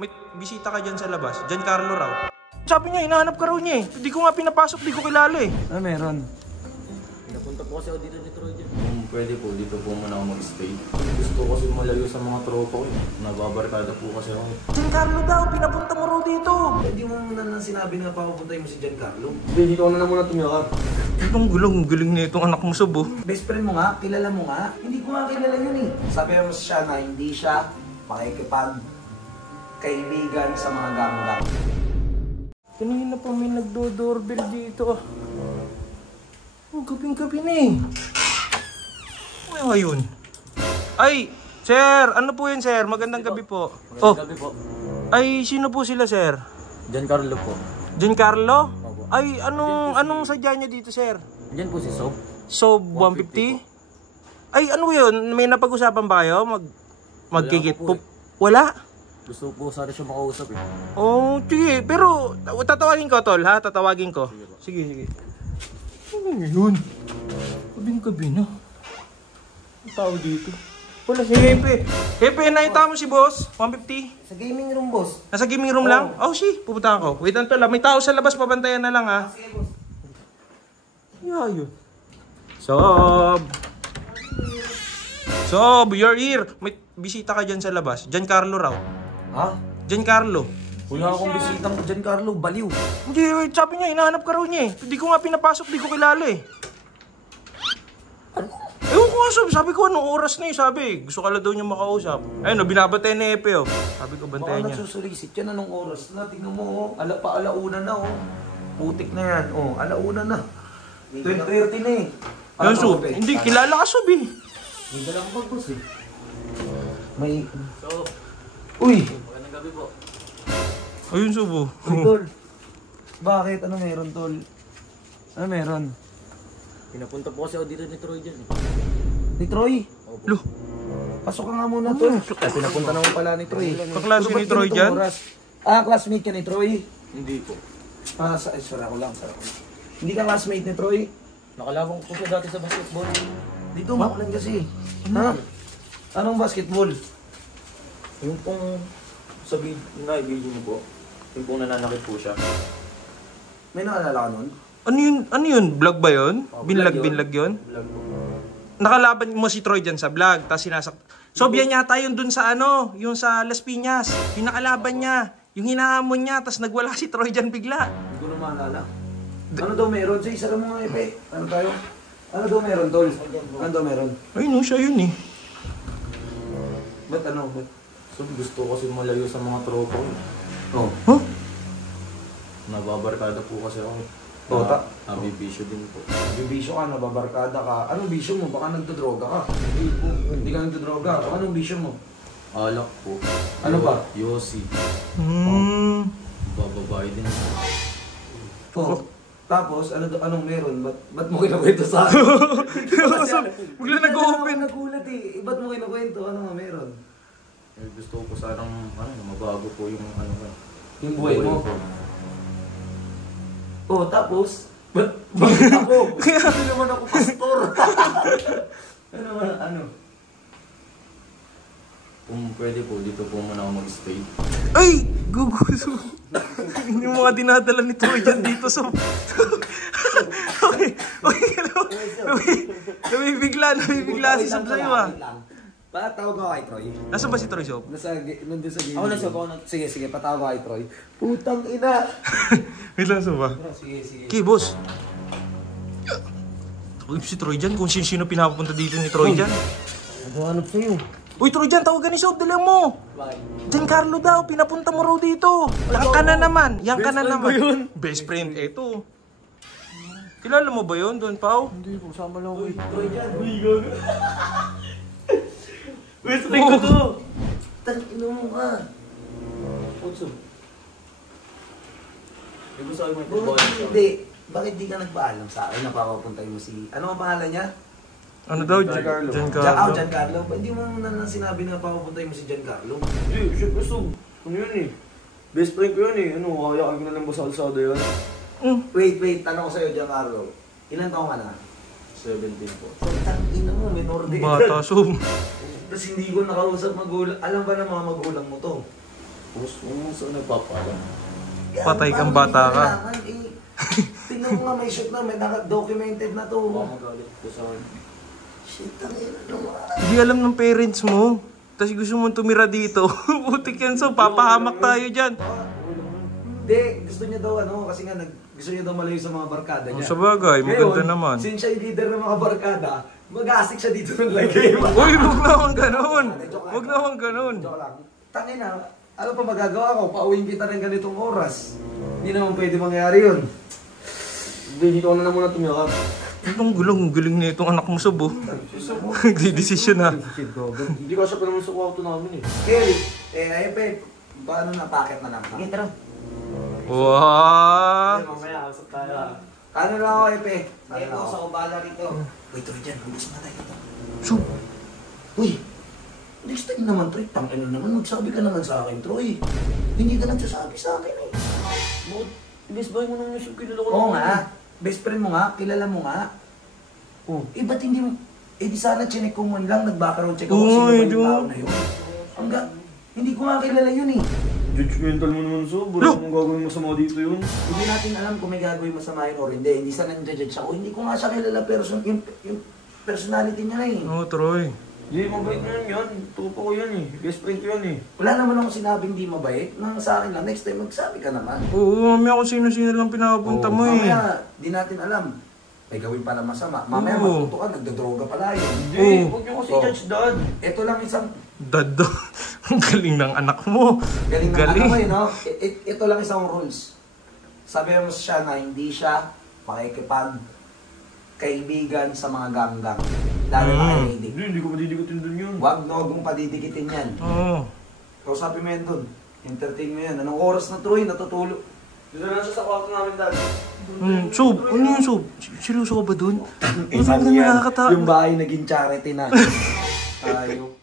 May bisita ka dyan sa labas. Giancarlo raw. Sabi niya, hinahanap ka raw niya eh. Hindi ko nga pinapasok, di ko kilala eh. Ano meron? Pinapunta po kasi ako dito ni Troy dyan. Kung pwede po, dito po muna ako mag-stay. Gusto ko kasi malayo sa mga tropa ko eh. Nababarkada po kasi ako. Giancarlo daw, pinapunta mo raw dito. Hindi mo muna nang sinabi na papupuntahin mo si Giancarlo. Hindi, dito ko na muna tumiyakap. Itong galing na itong anak mo Sob. Best friend mo nga, kilala mo nga. Hindi ko nga kilala yun eh. Sabi mo siya na hindi siya makikipag-kaibigan sa mga ganggang. Kanina pa may nagdo-doorbell dito. Oh, gabing-gabi na eh. Ano nga yun? Ay, sir! Ano po yun, sir? Magandang gabi po. Magandang gabi po. Ay, sino po sila, sir? Giancarlo po. Giancarlo? Opo. Ay, anong sadya niya dito, sir? Diyan po si Sob. Sob 150? Ay, ano yun? May napag-usapan ba kayo? Magkikit Wala po po? Wala? Gusto po sana siya makausap eh. Oh, sige. Pero, tatawagin ko, tol, ha? Tatawagin ko. Sige. Ano yun? Kabing-gabi na. Ang tao dito. Wala si Hepe. Hepe, nakita mo si boss? 150? Sa gaming room, boss. Nasa gaming room lang? Oh, pupunta ako. Wait lang, tol. May tao sa labas, pabantayan na lang, ha? Sige, boss. Yun. Sob, you're here. May bisita ka dyan sa labas. Giancarlo raw. Ha? Giancarlo. Wala akong bisitang Giancarlo, baliw. Hindi, sabi niya, hinahanap ka raw niya eh. Hindi ko nga pinapasok, di ko kilala eh. Ano? Ewan ko nga, Sob. Sabi ko, anong oras na eh. Sabi, gusto ka lang daw niya makausap. Ayun, binabatay ni Epe, oh. Sabi ko, bantayan Baka niya. nagsusurisit yan, anong oras na? Tingnan mo, oh. Alauna na, oh. Putik na yan, oh. Alauna na. 12:30 na eh. Ayun, Sob. Hindi, kilala ka, Sob eh. May dalang bag, boss eh. May... So, Uy! magandang gabi po. Ayun, Sob, oh. Uy, tol. Bakit? Ano meron, tol? Ano meron? Pinapunta po kasi ako dito ni Troy dyan eh. Ni Troy? Opo. Lo, Pasok ka nga muna, tol. Ay, pinapunta naman pala ni Troy. kaklase Pero ni ba't Troy ganitong dyan? oras? Ah, classmate ka ni Troy? Hindi po. Sara ko lang. Hindi ka classmate ni Troy? Nakalabang ko siya dati sa basketball. Dito, makulan kasi. Ha? Anong basketball? Yung pong sa video niyo po, yung pong nananakit po siya. May naalala ka nun? Ano yun? Vlog ba yun? Binlag yun? Vlog po. Nakalaban mo si Troy dyan sa vlog, tapos sinasak... Sob, yan yata yun dun sa yung sa Las Piñas. Yung nakalaban niya, yung hinahamon niya, tapos nagwala si Troy dyan bigla. Hindi ko na maalala. Ano daw meron? Sige, isara mo nga, Epe. Ano tayo? Ano daw meron, tol? Ano daw meron? Ay, no, siya yun eh. Ba't ano? Ba't? So, gusto ko kasi malayo sa mga tropa ko. Oh. Huh? Nababarkada po kasi ako. Tota? Nabibisyo din po. Bibisyo ka, nababarkada ka. Anong bisyo mo? Baka nagdodroga ka. Hindi ka nagdodroga. Anong bisyo mo? Alak po. Ano ba? Yossi. Bababae din. Oh. Tapos, anong meron? Ba't mo kinakwento sa akin? Bigla nag-open. Nagulat eh. Ba't mo kinakwento? Ano nga meron? Eh, gusto ko sanang mabago po yung Yung buhay mo. Oh, tapos? Bakit ako? Hindi naman ako pastor. Ano? Kung pwede po, dito po muna ako mag-stay. Ay! Guguso. Yung mga dinadala ni Troy dyan dito sa... Nabibigla si Sob sa'yo ah. Patawag ako kay Troy. Nasaan ba si Troy, Sob? Nandun sa gilid. Ako na siya, ako na. Sige, patawag ako kay Troy. Putang ina! Wait lang, Sob ah. Sige. Okay, boss. Tawag si Troy dyan kung sino pinapapunta dito ni Troy dyan. Naghahanap sa'yo. Uy, Troy dyan, tawagan ni Sob, dali mo. Giancarlo daw, pinapunta mo raw dito. Yan ka na naman. Best friend, eto. Kilala mo ba yun doon, Pao? Hindi po, sama lang ako. Troy dyan. Best friend ko to! Tangino mo ka. Otso. Hindi sa akin Bakit di ka nagpaalam sa akin na papapuntahin mo si... Ano ang pangalan niya? Ano daw? Giancarlo. Giancarlo. Hindi mo na sinabi na papapuntahin mo si Giancarlo. Hindi, siya gusto. Ano yun eh? Best friend ko yun eh. Ano, kaya ko na lang ba sa alsada yun? Wait. Tanong ko sa'yo, Giancarlo. Ilan taong ka na? 17 po. Tangina mo, minor de edad. Bata, Sob. Tapos hindi ko nakausap magulang. Alam ba ng mga magulang mo to? Boss, huwag mo saan nagpapaalam. Patay kang bata ka. Tingnan mo nga, may shoot na, may naka-documented na to. Baka magalit ko sa akin. Shit, ang ina naman. Hindi alam ng parents mo. Tapos gusto mong tumira dito. Putik yan, so papahamak tayo dyan. Hindi, gusto niya daw kasi nga gusto niya daw malayo sa mga barkada niya. Sa bagay, maganda Ngayon, naman. Since siya yung leader ng mga barkada, mag-aasik siya dito ng lagay. Uy, huwag naman ganun. Huwag naman ganun. Joke lang. Tangina, ano pa magagawa ko? Pauwiin kita ng ganitong oras. Hindi naman pwede mangyari yun. Hindi, dito ka na muna tumira. Anong galing na itong anak mo, Sob, oh. Nagdi-desisyon na. Hindi ka siya pa naman sa kwarto namin eh. Kelly, ayun paano na, packet na lang? Sige, tara. Wow! Mamaya, usap tayo. Kano lang ako, Epe? Ito, sa ubala rito. Uy, Troy dyan. Hugas na tayo dito. Sob, Uy! Next time naman, Troy. Tangin na naman. Magsabi ka naman sa akin, Troy. Hindi ka nagsasabi sa akin eh. Bakit? Best boy mo nung yung kilala ko. Oo nga. Best friend mo nga. Kilala mo nga. Oh. Eh, ba't hindi mo... Eh, di sana chinek ko man lang. Nag-background check ako. Oo, Sino ba yung yun. tao na yun? Hanggang... Hindi ko nga kilala yun eh. Judgmental mo naman, so. Wala akong gagawin masama dito yun. Hindi natin alam kung may gagawin masama yun or hindi. Hindi sana nag-judge ako. Hindi ko nga siya kilala yung personality niya na eh. oh, Troy. Hindi, mabait mo yan. Tupa ko yan eh. Best friend ko yan eh. Wala naman ako sinabing di mabait. Nang sa akin lang, next time magsabi ka naman. Oo, mamaya kung sino-sino lang pinapunta mo eh. Mamaya, di natin alam. May gawin pala masama. Mamaya Oo. matuto ka, nagdodroga pala yun. Hindi, Oh. huwag niyo kasi judge dad. Ito lang isang Dado. Ang galing ng anak mo. galing na ano eh, no? Ito lang isang rules. Sabi mo siya na hindi siya makikipag kaibigan sa mga ganggang. Lalo na kay Lady. Hindi ko madidikutin dun yun. Huwag no, kung padidikitin yan. Oo. Ikaw sabi mo yan dun. Entertain mo yan. Anong oras na Troy? Natutulog. Dito na siya sa kwarto namin dad. Sob, ano yun, Sob? Seryoso ka ba dun? Ano na nakakata? Yung bahay naging charity na. Ayaw.